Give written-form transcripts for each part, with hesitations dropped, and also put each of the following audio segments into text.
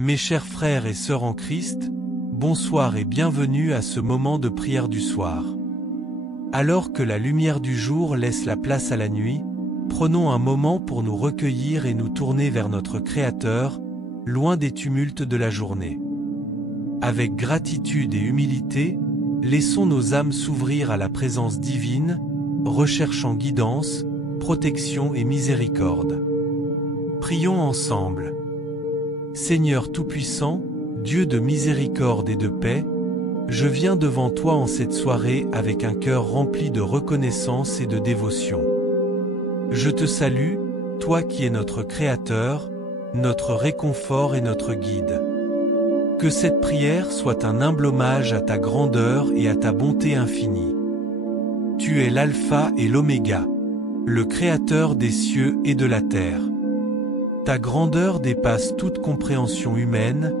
Mes chers frères et sœurs en Christ, bonsoir et bienvenue à ce moment de prière du soir. Alors que la lumière du jour laisse la place à la nuit, prenons un moment pour nous recueillir et nous tourner vers notre Créateur, loin des tumultes de la journée. Avec gratitude et humilité, laissons nos âmes s'ouvrir à la présence divine, recherchant guidance, protection et miséricorde. Prions ensemble. Seigneur Tout-Puissant, Dieu de miséricorde et de paix, je viens devant toi en cette soirée avec un cœur rempli de reconnaissance et de dévotion. Je te salue, toi qui es notre Créateur, notre réconfort et notre guide. Que cette prière soit un humble hommage à ta grandeur et à ta bonté infinie. Tu es l'alpha et l'oméga, le Créateur des cieux et de la terre. Ta grandeur dépasse toute compréhension humaine,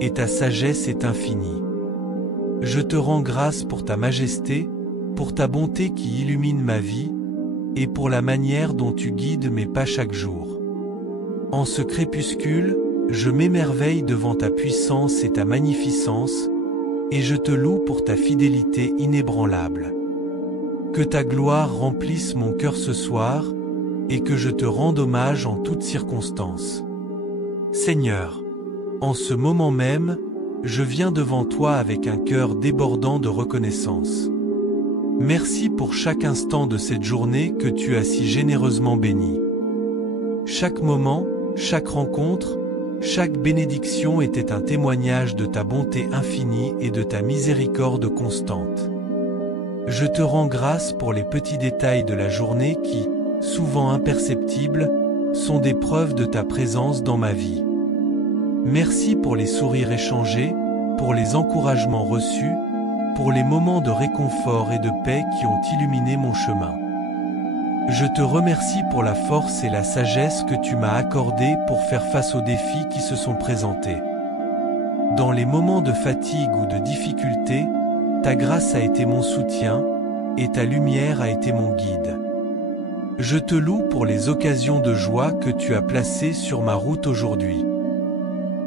et ta sagesse est infinie. Je te rends grâce pour ta majesté, pour ta bonté qui illumine ma vie, et pour la manière dont tu guides mes pas chaque jour. En ce crépuscule, je m'émerveille devant ta puissance et ta magnificence, et je te loue pour ta fidélité inébranlable. Que ta gloire remplisse mon cœur ce soir, et que je te rende hommage en toutes circonstances. Seigneur, en ce moment même, je viens devant toi avec un cœur débordant de reconnaissance. Merci pour chaque instant de cette journée que tu as si généreusement béni. Chaque moment, chaque rencontre, chaque bénédiction était un témoignage de ta bonté infinie et de ta miséricorde constante. Je te rends grâce pour les petits détails de la journée qui, souvent imperceptibles, sont des preuves de ta présence dans ma vie. Merci pour les sourires échangés, pour les encouragements reçus, pour les moments de réconfort et de paix qui ont illuminé mon chemin. Je te remercie pour la force et la sagesse que tu m'as accordées pour faire face aux défis qui se sont présentés. Dans les moments de fatigue ou de difficulté, ta grâce a été mon soutien, et ta lumière a été mon guide. Je te loue pour les occasions de joie que tu as placées sur ma route aujourd'hui.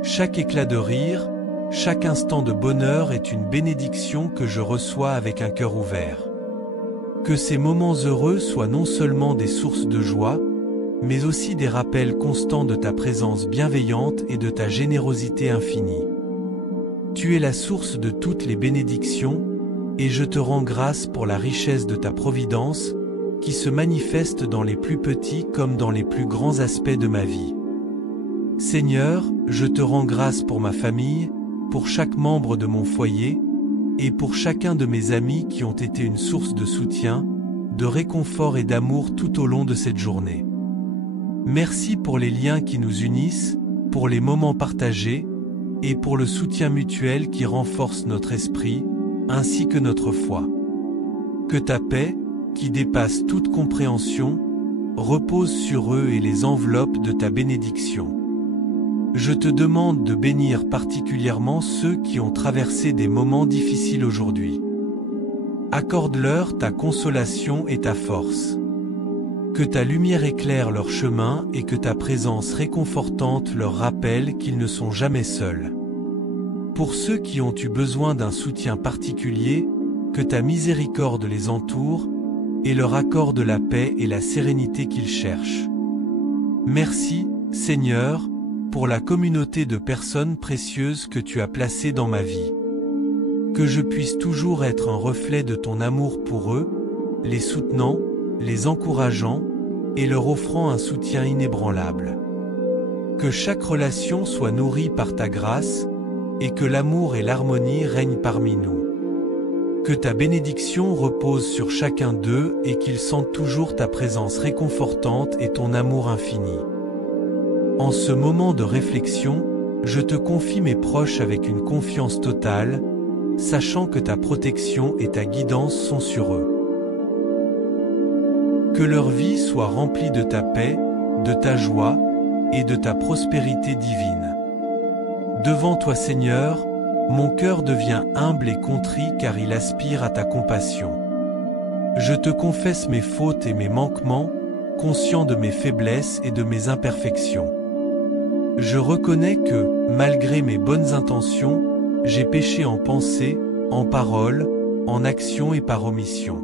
Chaque éclat de rire, chaque instant de bonheur est une bénédiction que je reçois avec un cœur ouvert. Que ces moments heureux soient non seulement des sources de joie, mais aussi des rappels constants de ta présence bienveillante et de ta générosité infinie. Tu es la source de toutes les bénédictions, et je te rends grâce pour la richesse de ta providence, qui se manifeste dans les plus petits comme dans les plus grands aspects de ma vie. Seigneur, je te rends grâce pour ma famille, pour chaque membre de mon foyer, et pour chacun de mes amis qui ont été une source de soutien, de réconfort et d'amour tout au long de cette journée. Merci pour les liens qui nous unissent, pour les moments partagés, et pour le soutien mutuel qui renforce notre esprit, ainsi que notre foi. Que ta paix, qui dépasse toute compréhension, repose sur eux et les enveloppe de ta bénédiction. Je te demande de bénir particulièrement ceux qui ont traversé des moments difficiles aujourd'hui. Accorde-leur ta consolation et ta force. Que ta lumière éclaire leur chemin et que ta présence réconfortante leur rappelle qu'ils ne sont jamais seuls. Pour ceux qui ont eu besoin d'un soutien particulier, que ta miséricorde les entoure et leur accorde la paix et la sérénité qu'ils cherchent. Merci, Seigneur, pour la communauté de personnes précieuses que tu as placées dans ma vie. Que je puisse toujours être un reflet de ton amour pour eux, les soutenant, les encourageant, et leur offrant un soutien inébranlable. Que chaque relation soit nourrie par ta grâce, et que l'amour et l'harmonie règnent parmi nous. Que ta bénédiction repose sur chacun d'eux et qu'ils sentent toujours ta présence réconfortante et ton amour infini. En ce moment de réflexion, je te confie mes proches avec une confiance totale, sachant que ta protection et ta guidance sont sur eux. Que leur vie soit remplie de ta paix, de ta joie et de ta prospérité divine. Devant toi, Seigneur, mon cœur devient humble et contrit car il aspire à ta compassion. Je te confesse mes fautes et mes manquements, conscient de mes faiblesses et de mes imperfections. Je reconnais que, malgré mes bonnes intentions, j'ai péché en pensée, en parole, en action et par omission.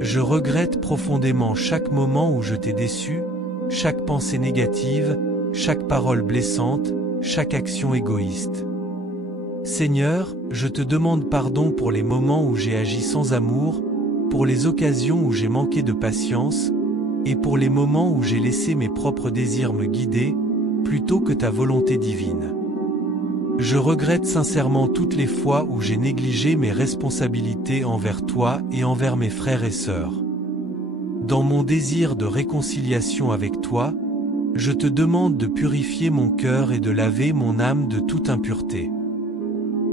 Je regrette profondément chaque moment où je t'ai déçu, chaque pensée négative, chaque parole blessante, chaque action égoïste. Seigneur, je te demande pardon pour les moments où j'ai agi sans amour, pour les occasions où j'ai manqué de patience, et pour les moments où j'ai laissé mes propres désirs me guider, plutôt que ta volonté divine. Je regrette sincèrement toutes les fois où j'ai négligé mes responsabilités envers toi et envers mes frères et sœurs. Dans mon désir de réconciliation avec toi, je te demande de purifier mon cœur et de laver mon âme de toute impureté.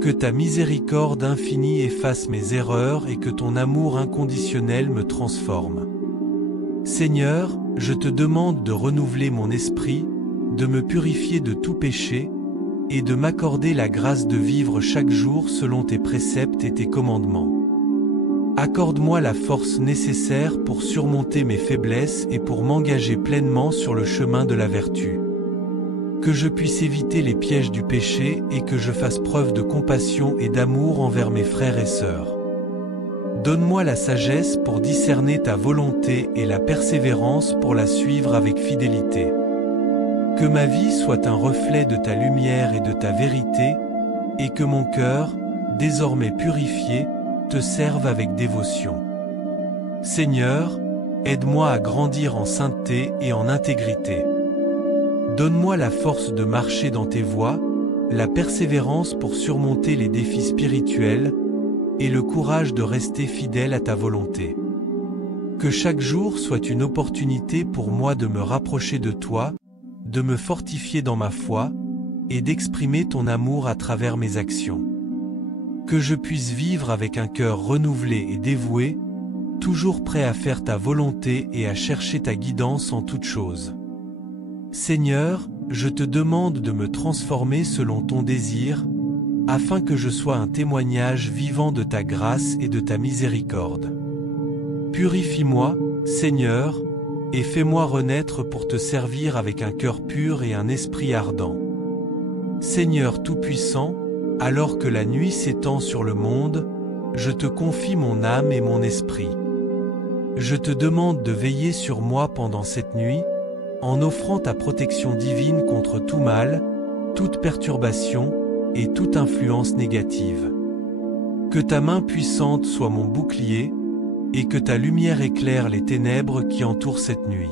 Que ta miséricorde infinie efface mes erreurs et que ton amour inconditionnel me transforme. Seigneur, je te demande de renouveler mon esprit, de me purifier de tout péché, et de m'accorder la grâce de vivre chaque jour selon tes préceptes et tes commandements. Accorde-moi la force nécessaire pour surmonter mes faiblesses et pour m'engager pleinement sur le chemin de la vertu. Que je puisse éviter les pièges du péché et que je fasse preuve de compassion et d'amour envers mes frères et sœurs. Donne-moi la sagesse pour discerner ta volonté et la persévérance pour la suivre avec fidélité. Que ma vie soit un reflet de ta lumière et de ta vérité, et que mon cœur, désormais purifié, te serve avec dévotion. Seigneur, aide-moi à grandir en sainteté et en intégrité. Donne-moi la force de marcher dans tes voies, la persévérance pour surmonter les défis spirituels, et le courage de rester fidèle à ta volonté. Que chaque jour soit une opportunité pour moi de me rapprocher de toi, de me fortifier dans ma foi, et d'exprimer ton amour à travers mes actions. Que je puisse vivre avec un cœur renouvelé et dévoué, toujours prêt à faire ta volonté et à chercher ta guidance en toutes choses. Seigneur, je te demande de me transformer selon ton désir, afin que je sois un témoignage vivant de ta grâce et de ta miséricorde. Purifie-moi, Seigneur, et fais-moi renaître pour te servir avec un cœur pur et un esprit ardent. Seigneur Tout-Puissant, alors que la nuit s'étend sur le monde, je te confie mon âme et mon esprit. Je te demande de veiller sur moi pendant cette nuit, en offrant ta protection divine contre tout mal, toute perturbation et toute influence négative. Que ta main puissante soit mon bouclier, et que ta lumière éclaire les ténèbres qui entourent cette nuit.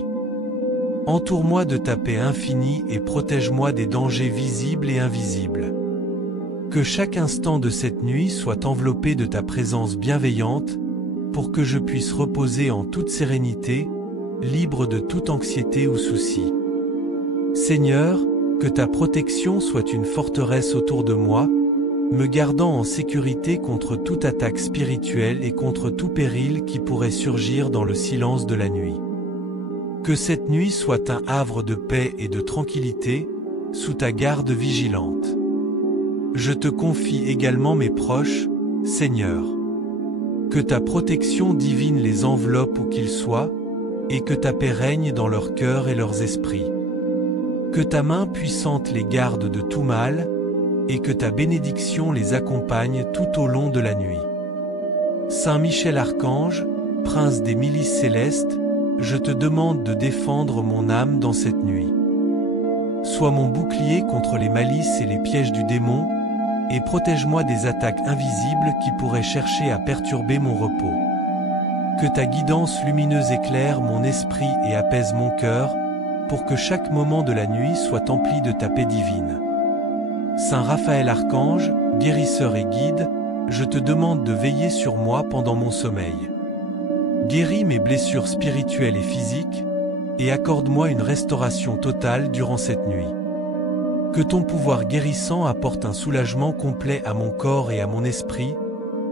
Entoure-moi de ta paix infinie et protège-moi des dangers visibles et invisibles. Que chaque instant de cette nuit soit enveloppé de ta présence bienveillante, pour que je puisse reposer en toute sérénité, libre de toute anxiété ou souci. Seigneur, que ta protection soit une forteresse autour de moi, me gardant en sécurité contre toute attaque spirituelle et contre tout péril qui pourrait surgir dans le silence de la nuit. Que cette nuit soit un havre de paix et de tranquillité, sous ta garde vigilante. Je te confie également mes proches, Seigneur. Que ta protection divine les enveloppe où qu'ils soient, et que ta paix règne dans leurs cœurs et leurs esprits. Que ta main puissante les garde de tout mal, et que ta bénédiction les accompagne tout au long de la nuit. Saint Michel Archange, prince des milices célestes, je te demande de défendre mon âme dans cette nuit. Sois mon bouclier contre les malices et les pièges du démon, et protège-moi des attaques invisibles qui pourraient chercher à perturber mon repos. Que ta guidance lumineuse éclaire mon esprit et apaise mon cœur, pour que chaque moment de la nuit soit empli de ta paix divine. Saint Raphaël Archange, guérisseur et guide, je te demande de veiller sur moi pendant mon sommeil. Guéris mes blessures spirituelles et physiques, et accorde-moi une restauration totale durant cette nuit. Que ton pouvoir guérissant apporte un soulagement complet à mon corps et à mon esprit,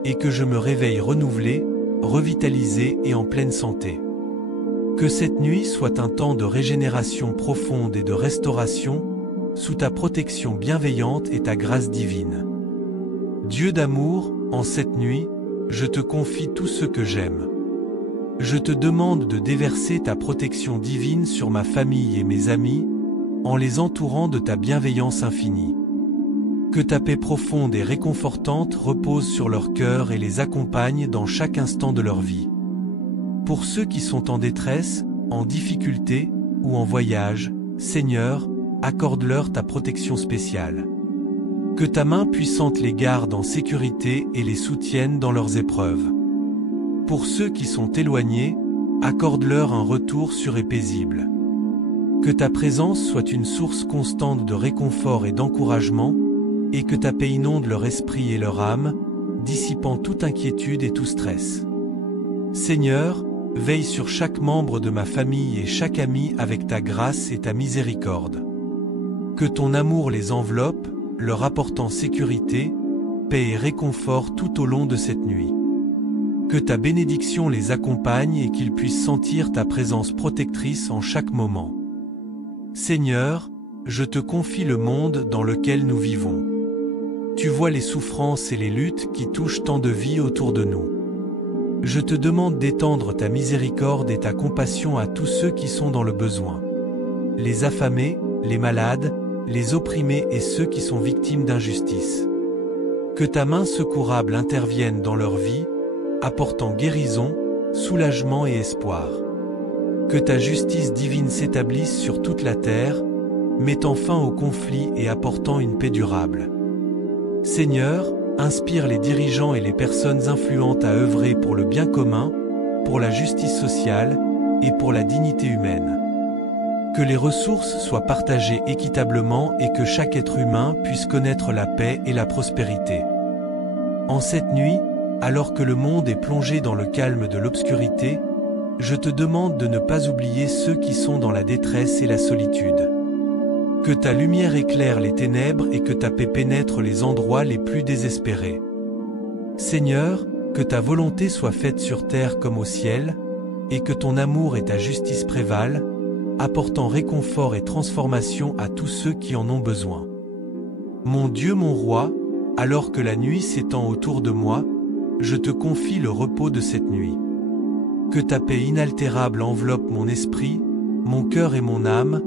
et que je me réveille renouvelé, revitalisé et en pleine santé. Que cette nuit soit un temps de régénération profonde et de restauration, sous ta protection bienveillante et ta grâce divine. Dieu d'amour, en cette nuit, je te confie tout ce que j'aime. Je te demande de déverser ta protection divine sur ma famille et mes amis, en les entourant de ta bienveillance infinie. Que ta paix profonde et réconfortante repose sur leur cœur et les accompagne dans chaque instant de leur vie. Pour ceux qui sont en détresse, en difficulté ou en voyage, Seigneur, accorde-leur ta protection spéciale. Que ta main puissante les garde en sécurité et les soutienne dans leurs épreuves. Pour ceux qui sont éloignés, accorde-leur un retour sûr et paisible. Que ta présence soit une source constante de réconfort et d'encouragement, et que ta paix inonde leur esprit et leur âme, dissipant toute inquiétude et tout stress. Seigneur, veille sur chaque membre de ma famille et chaque ami avec ta grâce et ta miséricorde. Que ton amour les enveloppe, leur apportant sécurité, paix et réconfort tout au long de cette nuit. Que ta bénédiction les accompagne et qu'ils puissent sentir ta présence protectrice en chaque moment. Seigneur, je te confie le monde dans lequel nous vivons. Tu vois les souffrances et les luttes qui touchent tant de vies autour de nous. Je te demande d'étendre ta miséricorde et ta compassion à tous ceux qui sont dans le besoin. Les affamés, les malades, les opprimés et ceux qui sont victimes d'injustice. Que ta main secourable intervienne dans leur vie, apportant guérison, soulagement et espoir. Que ta justice divine s'établisse sur toute la terre, mettant fin aux conflits et apportant une paix durable. Seigneur, inspire les dirigeants et les personnes influentes à œuvrer pour le bien commun, pour la justice sociale et pour la dignité humaine. Que les ressources soient partagées équitablement et que chaque être humain puisse connaître la paix et la prospérité. En cette nuit, alors que le monde est plongé dans le calme de l'obscurité, je te demande de ne pas oublier ceux qui sont dans la détresse et la solitude. Que ta lumière éclaire les ténèbres et que ta paix pénètre les endroits les plus désespérés. Seigneur, que ta volonté soit faite sur terre comme au ciel, et que ton amour et ta justice prévalent, apportant réconfort et transformation à tous ceux qui en ont besoin. Mon Dieu, mon roi, alors que la nuit s'étend autour de moi, je te confie le repos de cette nuit. Que ta paix inaltérable enveloppe mon esprit, mon cœur et mon âme,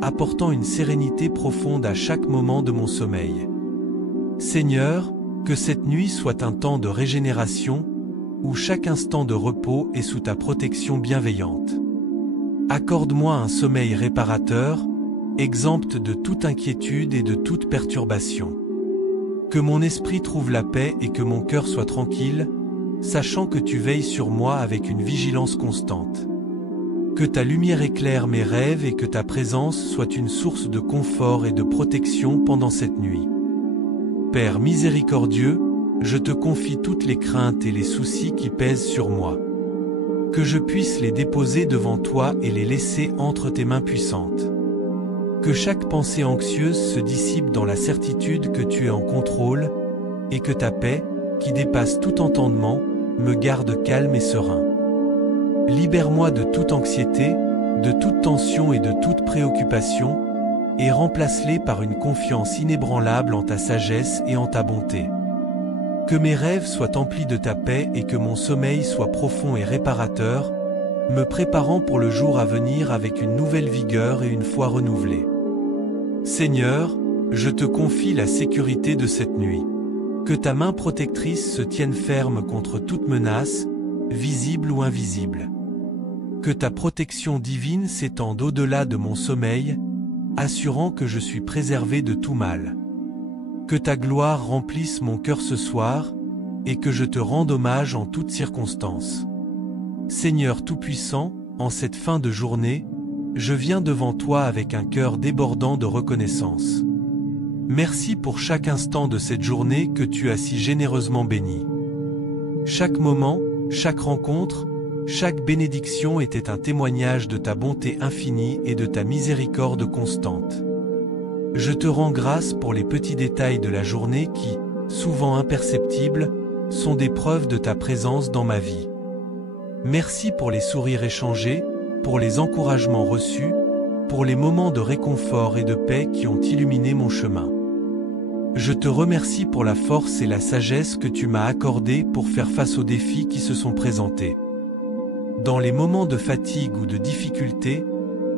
apportant une sérénité profonde à chaque moment de mon sommeil. Seigneur, que cette nuit soit un temps de régénération, où chaque instant de repos est sous ta protection bienveillante. Accorde-moi un sommeil réparateur, exempt de toute inquiétude et de toute perturbation. Que mon esprit trouve la paix et que mon cœur soit tranquille, sachant que tu veilles sur moi avec une vigilance constante. Que ta lumière éclaire mes rêves et que ta présence soit une source de confort et de protection pendant cette nuit. Père miséricordieux, je te confie toutes les craintes et les soucis qui pèsent sur moi. Que je puisse les déposer devant toi et les laisser entre tes mains puissantes. Que chaque pensée anxieuse se dissipe dans la certitude que tu es en contrôle, et que ta paix, qui dépasse tout entendement, me garde calme et serein. Libère-moi de toute anxiété, de toute tension et de toute préoccupation, et remplace-les par une confiance inébranlable en ta sagesse et en ta bonté. Que mes rêves soient emplis de ta paix et que mon sommeil soit profond et réparateur, me préparant pour le jour à venir avec une nouvelle vigueur et une foi renouvelée. Seigneur, je te confie la sécurité de cette nuit. Que ta main protectrice se tienne ferme contre toute menace, visible ou invisible. Que ta protection divine s'étende au-delà de mon sommeil, assurant que je suis préservé de tout mal. Que ta gloire remplisse mon cœur ce soir, et que je te rende hommage en toutes circonstances. Seigneur Tout-Puissant, en cette fin de journée, je viens devant toi avec un cœur débordant de reconnaissance. Merci pour chaque instant de cette journée que tu as si généreusement béni. Chaque moment, chaque rencontre, chaque bénédiction était un témoignage de ta bonté infinie et de ta miséricorde constante. Je te rends grâce pour les petits détails de la journée qui, souvent imperceptibles, sont des preuves de ta présence dans ma vie. Merci pour les sourires échangés, pour les encouragements reçus, pour les moments de réconfort et de paix qui ont illuminé mon chemin. Je te remercie pour la force et la sagesse que tu m'as accordées pour faire face aux défis qui se sont présentés. Dans les moments de fatigue ou de difficulté,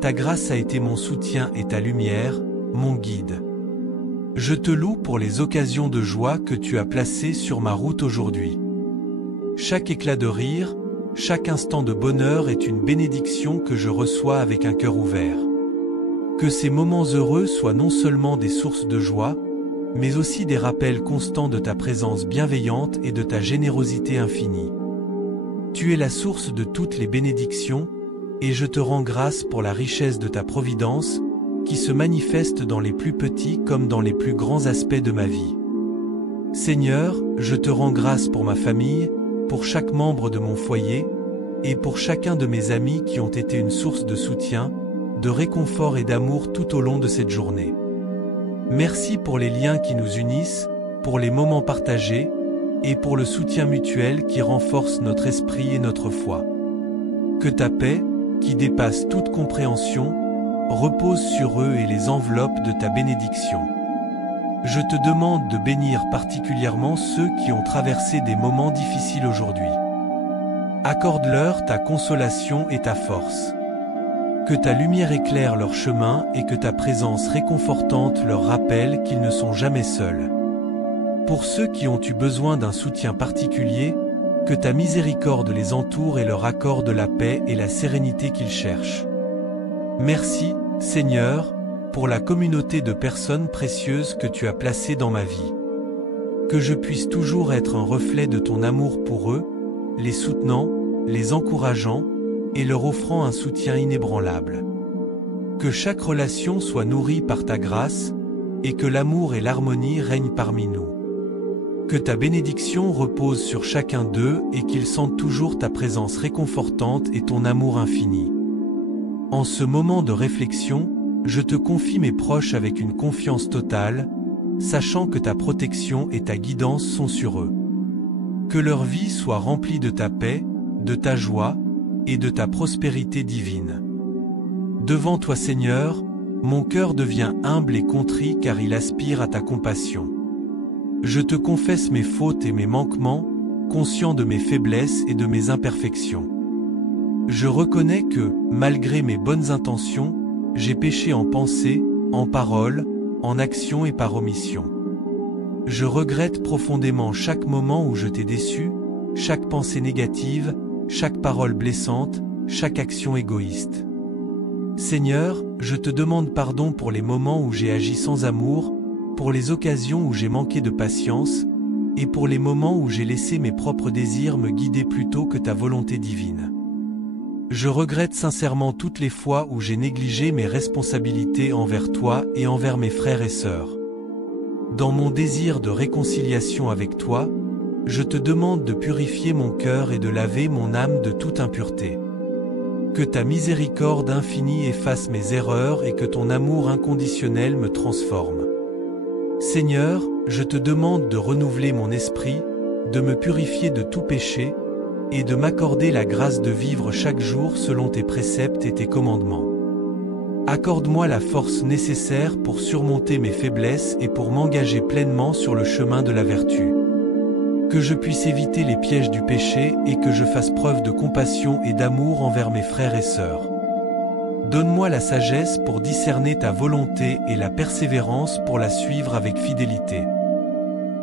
ta grâce a été mon soutien et ta lumière, mon guide. Je te loue pour les occasions de joie que tu as placées sur ma route aujourd'hui. Chaque éclat de rire, chaque instant de bonheur est une bénédiction que je reçois avec un cœur ouvert. Que ces moments heureux soient non seulement des sources de joie, mais aussi des rappels constants de ta présence bienveillante et de ta générosité infinie. Tu es la source de toutes les bénédictions, et je te rends grâce pour la richesse de ta providence, qui se manifeste dans les plus petits comme dans les plus grands aspects de ma vie. Seigneur, je te rends grâce pour ma famille, pour chaque membre de mon foyer, et pour chacun de mes amis qui ont été une source de soutien, de réconfort et d'amour tout au long de cette journée. Merci pour les liens qui nous unissent, pour les moments partagés, et pour le soutien mutuel qui renforce notre esprit et notre foi. Que ta paix, qui dépasse toute compréhension, repose sur eux et les enveloppe de ta bénédiction. Je te demande de bénir particulièrement ceux qui ont traversé des moments difficiles aujourd'hui. Accorde-leur ta consolation et ta force. Que ta lumière éclaire leur chemin et que ta présence réconfortante leur rappelle qu'ils ne sont jamais seuls. Pour ceux qui ont eu besoin d'un soutien particulier, que ta miséricorde les entoure et leur accorde la paix et la sérénité qu'ils cherchent. Merci, Seigneur, pour la communauté de personnes précieuses que tu as placées dans ma vie. Que je puisse toujours être un reflet de ton amour pour eux, les soutenant, les encourageant, et leur offrant un soutien inébranlable. Que chaque relation soit nourrie par ta grâce, et que l'amour et l'harmonie règnent parmi nous. Que ta bénédiction repose sur chacun d'eux et qu'ils sentent toujours ta présence réconfortante et ton amour infini. En ce moment de réflexion, je te confie mes proches avec une confiance totale, sachant que ta protection et ta guidance sont sur eux. Que leur vie soit remplie de ta paix, de ta joie, et de ta prospérité divine. Devant toi Seigneur, mon cœur devient humble et contrit car il aspire à ta compassion. Je te confesse mes fautes et mes manquements, conscient de mes faiblesses et de mes imperfections. Je reconnais que, malgré mes bonnes intentions, j'ai péché en pensée, en parole, en action et par omission. Je regrette profondément chaque moment où je t'ai déçu, chaque pensée négative, chaque parole blessante, chaque action égoïste. Seigneur, je te demande pardon pour les moments où j'ai agi sans amour, pour les occasions où j'ai manqué de patience, et pour les moments où j'ai laissé mes propres désirs me guider plutôt que ta volonté divine. Je regrette sincèrement toutes les fois où j'ai négligé mes responsabilités envers toi et envers mes frères et sœurs. Dans mon désir de réconciliation avec toi, je te demande de purifier mon cœur et de laver mon âme de toute impureté. Que ta miséricorde infinie efface mes erreurs et que ton amour inconditionnel me transforme. Seigneur, je te demande de renouveler mon esprit, de me purifier de tout péché, et de m'accorder la grâce de vivre chaque jour selon tes préceptes et tes commandements. Accorde-moi la force nécessaire pour surmonter mes faiblesses et pour m'engager pleinement sur le chemin de la vertu. Que je puisse éviter les pièges du péché et que je fasse preuve de compassion et d'amour envers mes frères et sœurs. Donne-moi la sagesse pour discerner ta volonté et la persévérance pour la suivre avec fidélité.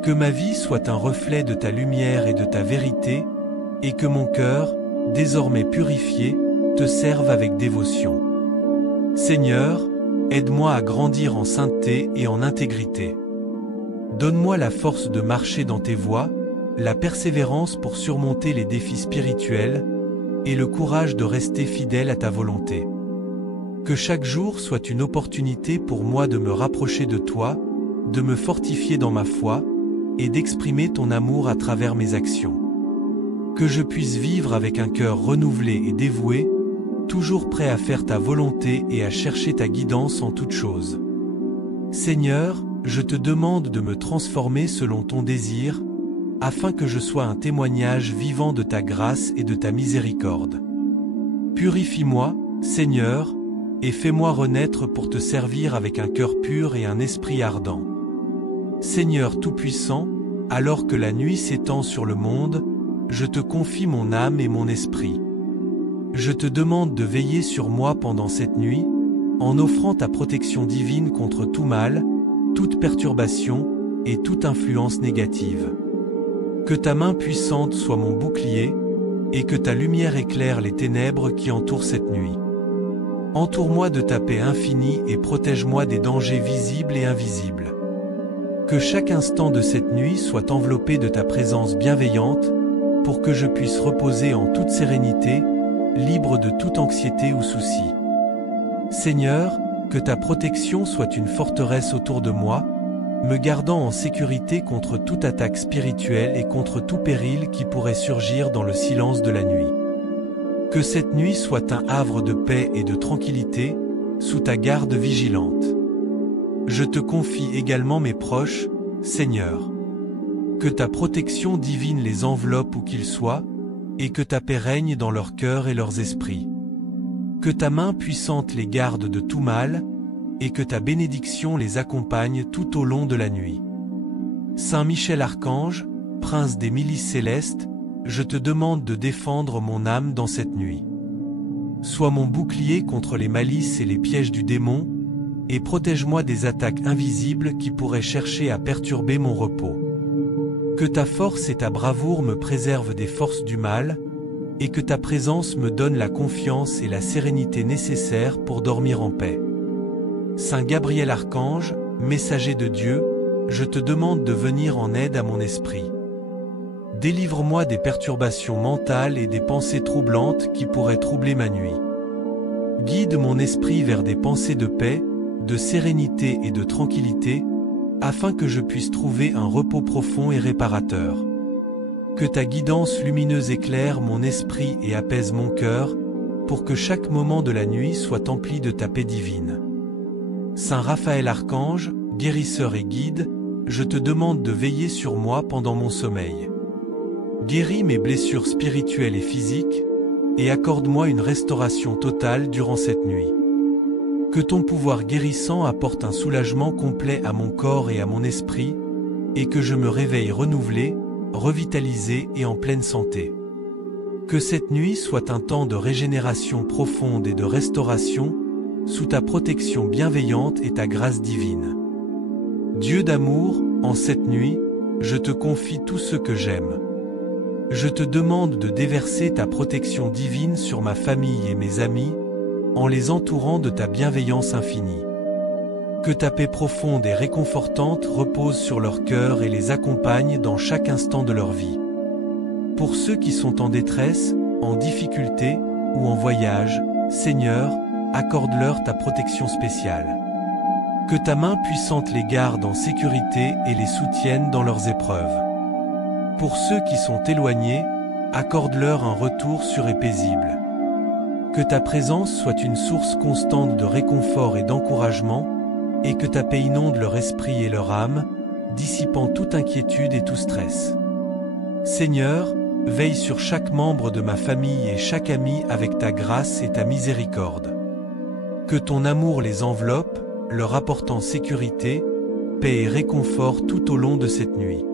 Que ma vie soit un reflet de ta lumière et de ta vérité, et que mon cœur, désormais purifié, te serve avec dévotion. Seigneur, aide-moi à grandir en sainteté et en intégrité. Donne-moi la force de marcher dans tes voies, la persévérance pour surmonter les défis spirituels, et le courage de rester fidèle à ta volonté. Que chaque jour soit une opportunité pour moi de me rapprocher de toi, de me fortifier dans ma foi, et d'exprimer ton amour à travers mes actions. Que je puisse vivre avec un cœur renouvelé et dévoué, toujours prêt à faire ta volonté et à chercher ta guidance en toutes choses. Seigneur, je te demande de me transformer selon ton désir, afin que je sois un témoignage vivant de ta grâce et de ta miséricorde. Purifie-moi, Seigneur, et fais-moi renaître pour te servir avec un cœur pur et un esprit ardent. Seigneur Tout-Puissant, alors que la nuit s'étend sur le monde, je te confie mon âme et mon esprit. Je te demande de veiller sur moi pendant cette nuit, en offrant ta protection divine contre tout mal, toute perturbation et toute influence négative. Que ta main puissante soit mon bouclier, et que ta lumière éclaire les ténèbres qui entourent cette nuit. Entoure-moi de ta paix infinie et protège-moi des dangers visibles et invisibles. Que chaque instant de cette nuit soit enveloppé de ta présence bienveillante, pour que je puisse reposer en toute sérénité, libre de toute anxiété ou souci. Seigneur, que ta protection soit une forteresse autour de moi, me gardant en sécurité contre toute attaque spirituelle et contre tout péril qui pourrait surgir dans le silence de la nuit. Que cette nuit soit un havre de paix et de tranquillité, sous ta garde vigilante. Je te confie également mes proches, Seigneur. Que ta protection divine les enveloppe où qu'ils soient, et que ta paix règne dans leurs cœurs et leurs esprits. Que ta main puissante les garde de tout mal, et que ta bénédiction les accompagne tout au long de la nuit. Saint Michel Archange, prince des milices célestes, je te demande de défendre mon âme dans cette nuit. Sois mon bouclier contre les malices et les pièges du démon, et protège-moi des attaques invisibles qui pourraient chercher à perturber mon repos. Que ta force et ta bravoure me préservent des forces du mal, et que ta présence me donne la confiance et la sérénité nécessaires pour dormir en paix. Saint Gabriel Archange, messager de Dieu, je te demande de venir en aide à mon esprit. Délivre-moi des perturbations mentales et des pensées troublantes qui pourraient troubler ma nuit. Guide mon esprit vers des pensées de paix, de sérénité et de tranquillité, afin que je puisse trouver un repos profond et réparateur. Que ta guidance lumineuse éclaire mon esprit et apaise mon cœur, pour que chaque moment de la nuit soit empli de ta paix divine. Saint Raphaël Archange, guérisseur et guide, je te demande de veiller sur moi pendant mon sommeil. Guéris mes blessures spirituelles et physiques, et accorde-moi une restauration totale durant cette nuit. Que ton pouvoir guérissant apporte un soulagement complet à mon corps et à mon esprit, et que je me réveille renouvelé, revitalisé et en pleine santé. Que cette nuit soit un temps de régénération profonde et de restauration, sous ta protection bienveillante et ta grâce divine. Dieu d'amour, en cette nuit, je te confie tout ce que j'aime. Je te demande de déverser ta protection divine sur ma famille et mes amis, en les entourant de ta bienveillance infinie. Que ta paix profonde et réconfortante repose sur leur cœur et les accompagne dans chaque instant de leur vie. Pour ceux qui sont en détresse, en difficulté ou en voyage, Seigneur, accorde-leur ta protection spéciale. Que ta main puissante les garde en sécurité et les soutienne dans leurs épreuves. Pour ceux qui sont éloignés, accorde-leur un retour sûr et paisible. Que ta présence soit une source constante de réconfort et d'encouragement, et que ta paix inonde leur esprit et leur âme, dissipant toute inquiétude et tout stress. Seigneur, veille sur chaque membre de ma famille et chaque ami avec ta grâce et ta miséricorde. Que ton amour les enveloppe, leur apportant sécurité, paix et réconfort tout au long de cette nuit.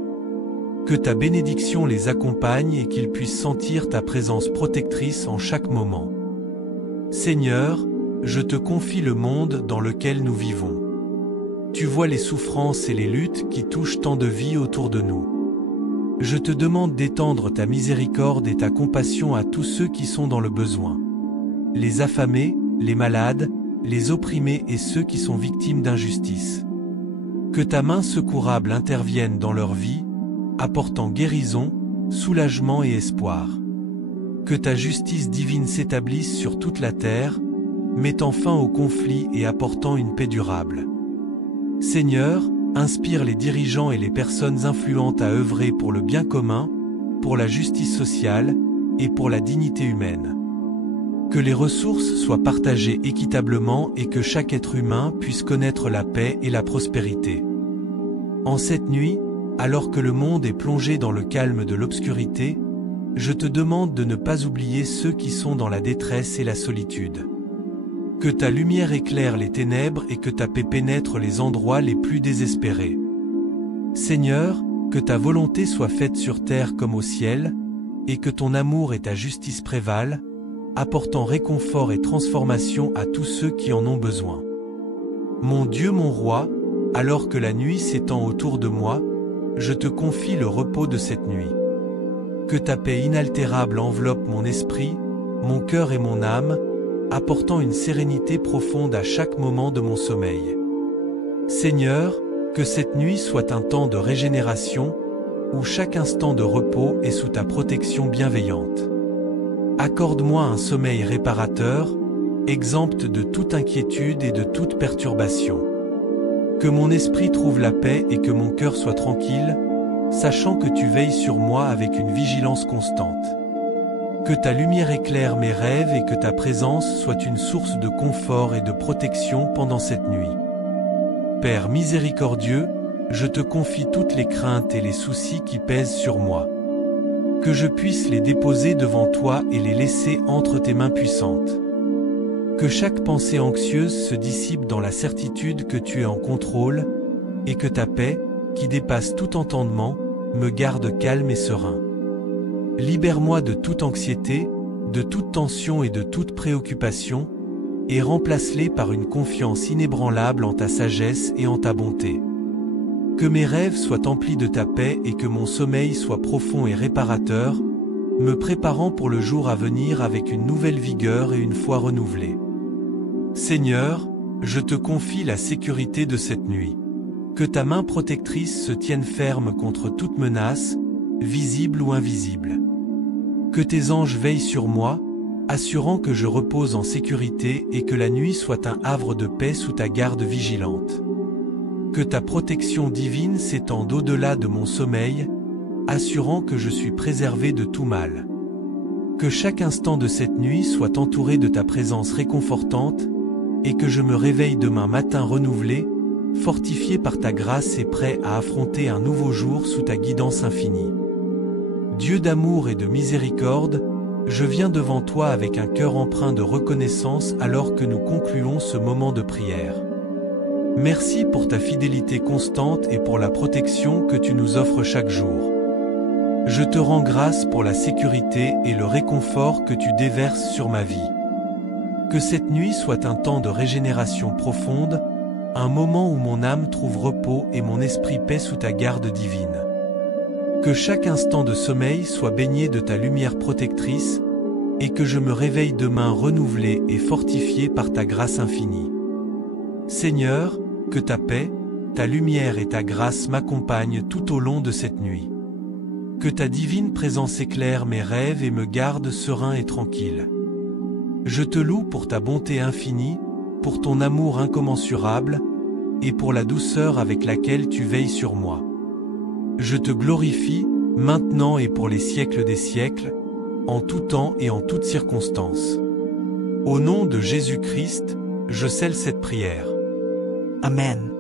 Que ta bénédiction les accompagne et qu'ils puissent sentir ta présence protectrice en chaque moment. Seigneur, je te confie le monde dans lequel nous vivons. Tu vois les souffrances et les luttes qui touchent tant de vies autour de nous. Je te demande d'étendre ta miséricorde et ta compassion à tous ceux qui sont dans le besoin. Les affamés, les malades, les opprimés et ceux qui sont victimes d'injustice. Que ta main secourable intervienne dans leur vie, apportant guérison, soulagement et espoir. Que ta justice divine s'établisse sur toute la terre, mettant fin aux conflits et apportant une paix durable. Seigneur, inspire les dirigeants et les personnes influentes à œuvrer pour le bien commun, pour la justice sociale et pour la dignité humaine. Que les ressources soient partagées équitablement et que chaque être humain puisse connaître la paix et la prospérité. En cette nuit, alors que le monde est plongé dans le calme de l'obscurité, je te demande de ne pas oublier ceux qui sont dans la détresse et la solitude. Que ta lumière éclaire les ténèbres et que ta paix pénètre les endroits les plus désespérés. Seigneur, que ta volonté soit faite sur terre comme au ciel, et que ton amour et ta justice prévalent, apportant réconfort et transformation à tous ceux qui en ont besoin. Mon Dieu, mon roi, alors que la nuit s'étend autour de moi, je te confie le repos de cette nuit. Que ta paix inaltérable enveloppe mon esprit, mon cœur et mon âme, apportant une sérénité profonde à chaque moment de mon sommeil. Seigneur, que cette nuit soit un temps de régénération, où chaque instant de repos est sous ta protection bienveillante. Accorde-moi un sommeil réparateur, exempt de toute inquiétude et de toute perturbation. Que mon esprit trouve la paix et que mon cœur soit tranquille, sachant que tu veilles sur moi avec une vigilance constante. Que ta lumière éclaire mes rêves et que ta présence soit une source de confort et de protection pendant cette nuit. Père miséricordieux, je te confie toutes les craintes et les soucis qui pèsent sur moi. Que je puisse les déposer devant toi et les laisser entre tes mains puissantes. Que chaque pensée anxieuse se dissipe dans la certitude que tu es en contrôle, et que ta paix, qui dépasse tout entendement, me garde calme et serein. Libère-moi de toute anxiété, de toute tension et de toute préoccupation, et remplace-les par une confiance inébranlable en ta sagesse et en ta bonté. Que mes rêves soient emplis de ta paix et que mon sommeil soit profond et réparateur, me préparant pour le jour à venir avec une nouvelle vigueur et une foi renouvelée. Seigneur, je te confie la sécurité de cette nuit. Que ta main protectrice se tienne ferme contre toute menace, visible ou invisible. Que tes anges veillent sur moi, assurant que je repose en sécurité et que la nuit soit un havre de paix sous ta garde vigilante. Que ta protection divine s'étende au-delà de mon sommeil, assurant que je suis préservé de tout mal. Que chaque instant de cette nuit soit entouré de ta présence réconfortante, et que je me réveille demain matin renouvelé, fortifié par ta grâce et prêt à affronter un nouveau jour sous ta guidance infinie. Dieu d'amour et de miséricorde, je viens devant toi avec un cœur empreint de reconnaissance alors que nous concluons ce moment de prière. Merci pour ta fidélité constante et pour la protection que tu nous offres chaque jour. Je te rends grâce pour la sécurité et le réconfort que tu déverses sur ma vie. Que cette nuit soit un temps de régénération profonde, un moment où mon âme trouve repos et mon esprit paix sous ta garde divine. Que chaque instant de sommeil soit baigné de ta lumière protectrice, et que je me réveille demain renouvelé et fortifié par ta grâce infinie. Seigneur, que ta paix, ta lumière et ta grâce m'accompagnent tout au long de cette nuit. Que ta divine présence éclaire mes rêves et me garde serein et tranquille. Je te loue pour ta bonté infinie, pour ton amour incommensurable, et pour la douceur avec laquelle tu veilles sur moi. Je te glorifie, maintenant et pour les siècles des siècles, en tout temps et en toutes circonstances. Au nom de Jésus-Christ, je scelle cette prière. Amen.